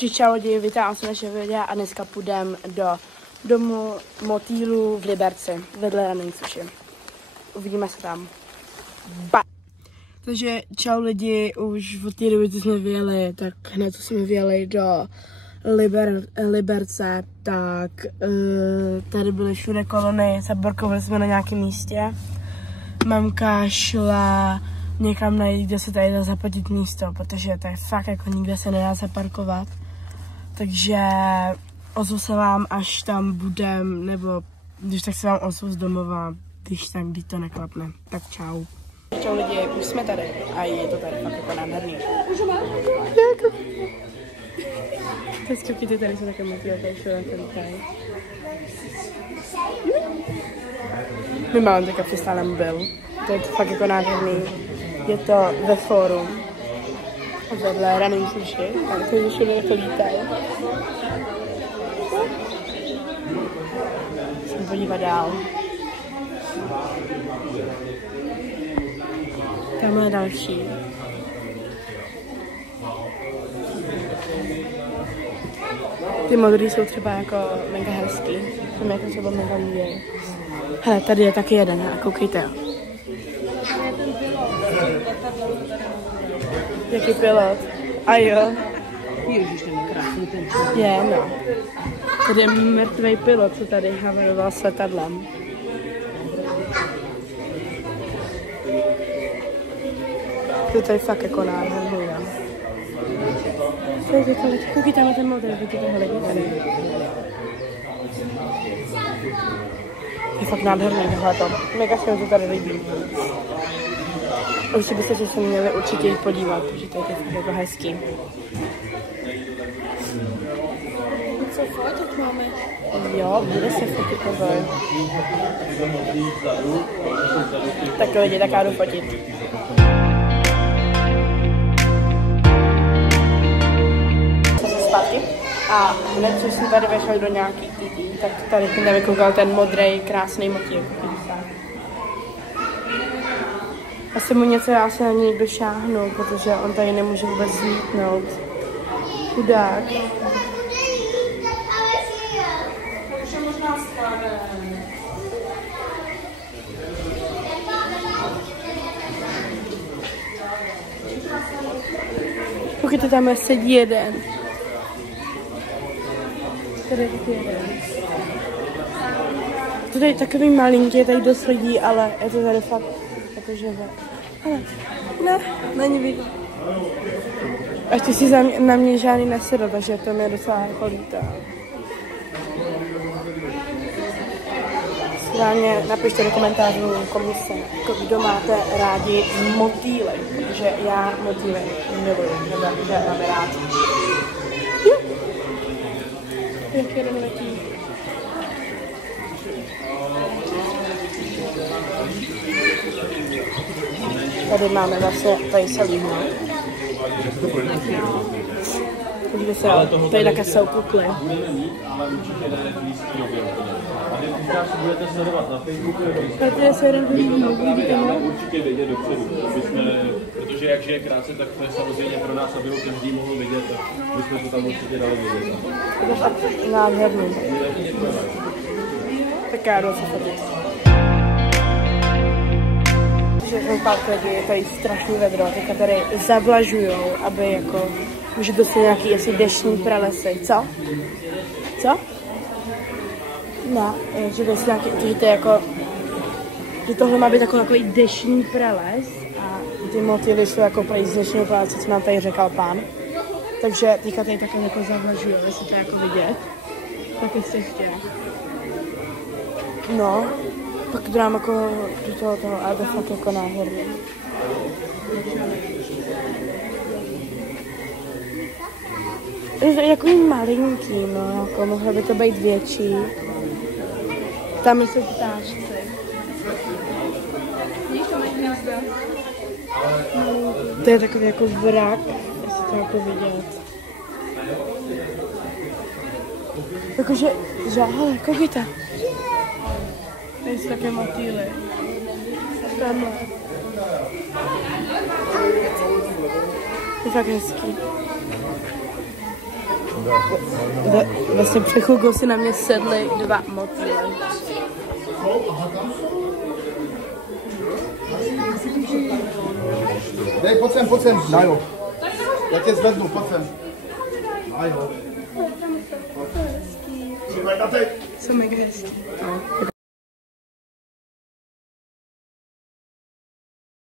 Takže čau lidi, vítám se našeho videa a dneska půjdeme do domu motýlů v Liberci, vedle Running Sushi. Uvidíme se tam. Bye! Takže čau lidi, už od té doby, co jsme vyjeli, tak hned co jsme vyjeli do Liberce, tak tady byly všude kolony, zaparkovali jsme na nějakém místě. Mamka šla někam najít, kde se tady dá zaplatit místo, protože tady fakt jako nikde se nedá zaparkovat. Takže ozvu se vám, až tam budem, nebo když tak se vám ozvu z domova, když to neklapne. Tak čau. Čau lidi, už jsme tady a je to tady fakt jako nádherný. Ty tady jsou také motýlky, tady všude tady. My máme teďka přistál na mobil, to je fakt jako nádherný. Je to ve fóru, vedle Running Sushi, a to je všude to lítají. Musím podívat dál. Tam je další. Ty modrý jsou třeba jako mega hezký, tam jako třeba mega líbí. Hele, tady je taky jeden, a koukejte. Jaký pilot? A jo. Ježiš, ten je krásný ten. Je, no. Tady je mrtvej pilot, co tady havaroval s letadlem. To tady fakt jako nádherný, no. Koukej, tam je ten model, vidíte toho lidi tady. Je fakt nádherný tohleto. Mega se mi to tady líbí. Určitě byste se měli určitě jít podívat, protože to je fakt jako hezký. Co fotit máme? Jo, bude se fotit neboj. Tak lidi, tak já jdu fotit. Zpátky. A hned, co jsem tady vešel do nějaký TT, tak tady jsem nevykoukal ten modrý, krásný motýl. Asi mu něco já se na něj došáhnu, protože on tady nemůže vůbec zlítnout. Chudák. Koukejte, tam sedí jeden. Tady je taky jeden. To tady takový malinký, tady dost lidí, ale je to tady fakt jakože ale ne, není vidět. Ještě si na mě žádný nesedl, takže to mě docela jako líto. Schválně napište do komentářů komise, kdo máte rádi motýly, protože já motýly miluji, nebo že mám rád. Jak jeden letí. Tady máme vlastně, tady se líhnou. Podívej se, tady také jsou kukly. Budete sledovat na Facebooku, tady se jeden vidíte, no? Určitě vědět dopředu, protože jak žije krátce, tak to je samozřejmě pro nás, aby ho každý mohl vidět, tak bychom to tam určitě dali vidět. To je fakt nádherný. Tak já jdu se fotit. Takže jsem pár lidí, je tady strašný vedro, teďka tady zavlažujou, aby jako, může dostat nějaký asi deštní pralesy, co? Co? No, že to je nějaký, že to je jako, že tohle má být jako takový deštní prales a ty motýly jsou jako prý z dnešního pralese, co nám tady řekl pán. Takže teďka tady takhle jako zavlažujou, jestli to je jako vidět, tak jestli chtějí. No, pak dám jako do toho, ale to fakt jako nádherný. Je takový malinký, no, jako mohlo by to být větší. Tam jsou ptáčci. To je takový jako vrak, jestli to jako vidět. Jakože, hele, koukejte. Tady jsou také motýly. Tamhle. Je fakt hezký. Vlastně před chvilkou si na mě sedli dva motýle. Dej, pojď sem, Dajo. Já tě zvednu, pojď sem. Dajo. Jsou mega hezký.